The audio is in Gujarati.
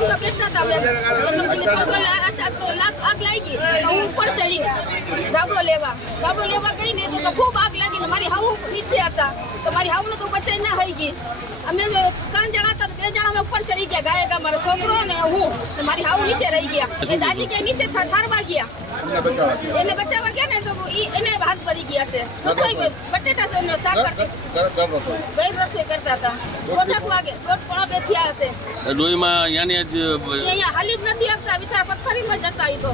ઊંઘા બેઠા હતા અમે આગ લાગી તો હું ઉપર ચડી ધાબળો લેવા ગઈ ને તો ખૂબ આગ લાગી ને મારી હાવ નીચે હતા તો મારી હાવને તો બચાઈ ના થઈ ગઈ અમે 3 જણા હતા 2 જણા અમે ઉપર ચડી ગયા ગાયગા મારો છોકરો ને હું મારી હાવ નીચે રહી ગયા એ દાદી કે નીચે ઠારવા ગયા એને બચાવવા ગયા ને તો એને હાથ ભરી ગયા છે રસોઈ બટેટા શાક કરતી ગઈ રસોઈ કરતા હતા 1:30 વાગે 1:30 થયા હશે ડોહીમાં યાની જ અહીંયા હાલી જ નથી આપતા વિચાર પથ્થરીમાં જતા એ તો